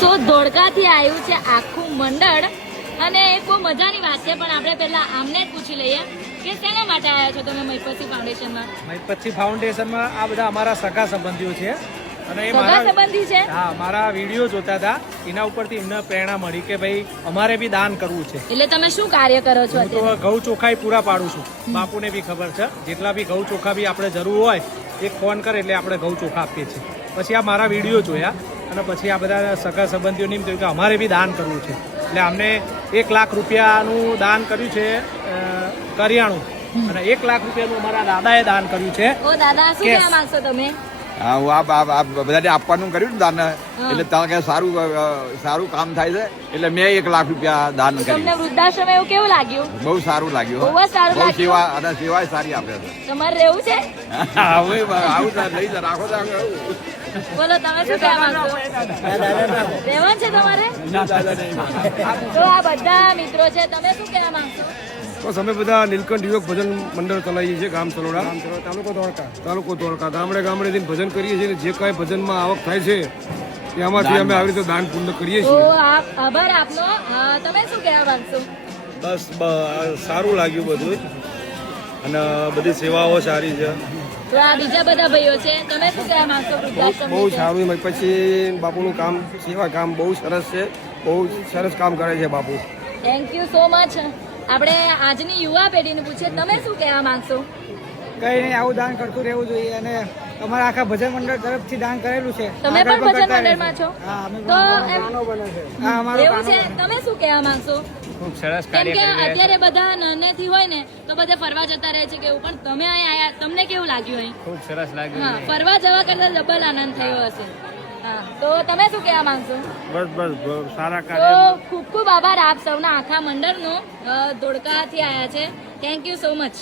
સો ધોળકાથી આવ્યું છે આખું મંડળ. અને એક બહુ મજાની વાત છે પણ આપણે પહેલા આમને જ પૂછી લઈએ કે શેના માટે આવ્યા છો તમે મહિપતિ ફાઉન્ડેશનમાં? પછી ફાઉન્ડેશનમાં આ બધા અમારા સગા સંબંધીઓ છે. અને એ મારા સંબંધી છે? હા મારા વીડિયો જોતા હતા. એના ઉપરથી એમને પ્રેરણા મળી કે ભાઈ અમારે બી દાન કરવું છે. એટલે તમે શું કાર્ય કરો છો તો ઘઉં ચોખા પૂરા પાડું છું. બાપુને બી ખબર છે. જેટલા બી ઘઉં ચોખા બી આપણે જરૂર હોય એક ફોન કરે એટલે આપણે ઘઉં ચોખા આપીએ છીએ. પછી આ મારા વીડિયો જોયા. અને પછી આ બધા સગા સંબંધીઓને એમ થયું કે અમારે બી દાન કરવું છે. એટલે અમને એક લાખ રૂપિયાનું દાન કર્યું છે કરિયાણું. અને એક લાખ રૂપિયાનું અમારા દાદાએ દાન કર્યું છે. ઓ હા હું આ આ- આ બધાને આપવાનું કર્યું ને દાન એટલે ત્યાં કે સારું સારું કામ થાય છે. એટલે મેં એક લાખ રૂપિયા દાન તમને કર્યું. વૃદ્ધાશ્રમ એવું કેવું લાગ્યું? બહુ સારું લાગ્યું બહુ સારું લાગ્યું. સેવા અને સેવા સારી આપે છે. તમારે રહેવું છે? હવે આવું તો લઈ જ રાખો તો બોલો તમે શું કહેવા માંગો? રહેવાનું છે તમારે? તો આ બધા મિત્રો છે તમે શું કહેવા માંગશો? બસ અમે બધા નીલકંઠ યુવક ભજન મંડળ ચલાવીએ છીએ ગામ સલોડા તાલુકો ધોળકા તાલુકો ધોળકા ગામડે ગામડેથી ભજન કરીએ છીએ અને જે કાંઈ ભજનમાં આવક થાય છે એમાંથી અમે આવી રીતે દાન પુણ્ય કરીએ છીએ. આભાર આપનો. તમે શું કહેવા માંગશો? બસ સારું લાગ્યું બધું. અને બધી સેવાઓ સારી છે. તો આ બીજા બધા ભાઈઓ છે તમે શું કહેવા માંગશો બહુ સારું પછી બાપુનું કામ સેવા કામ બહુ સરસ છે. બહુ સરસ કામ કરે છે બાપુ. થેન્ક યુ સો મચ આપણે આજની યુવા પેઢીને પૂછીએ તમે શું કહેવા માંગશો? કઈ નહીં આવું દાન કરતું રહેવું જોઈએ અને અમારા આખા ભજન મંડળ તરફથી દાન કરેલું છે. તમે પણ ભજન મંડળમાં છો? તો એવું છે? તમે શું કહેવા માંગશો? ખૂબ સરસ કેમ કે અત્યારે બધા નાનેથી હોય ને તો બધા ફરવા જતા રહે છે કે એવું પણ તમે અહીં આયા તમને કેવું લાગ્યું અહીં? ખૂબ સરસ હા ફરવા જવા કરતા ડબલ આનંદ થયો હશે. તો તમે શું કહેવા માંગશો? બસ બસ સારા તો ખૂબ ખૂબ આભાર આપ સૌના આખા મંડળનો. ધોળકાથી આવ્યા છે. Thank you so much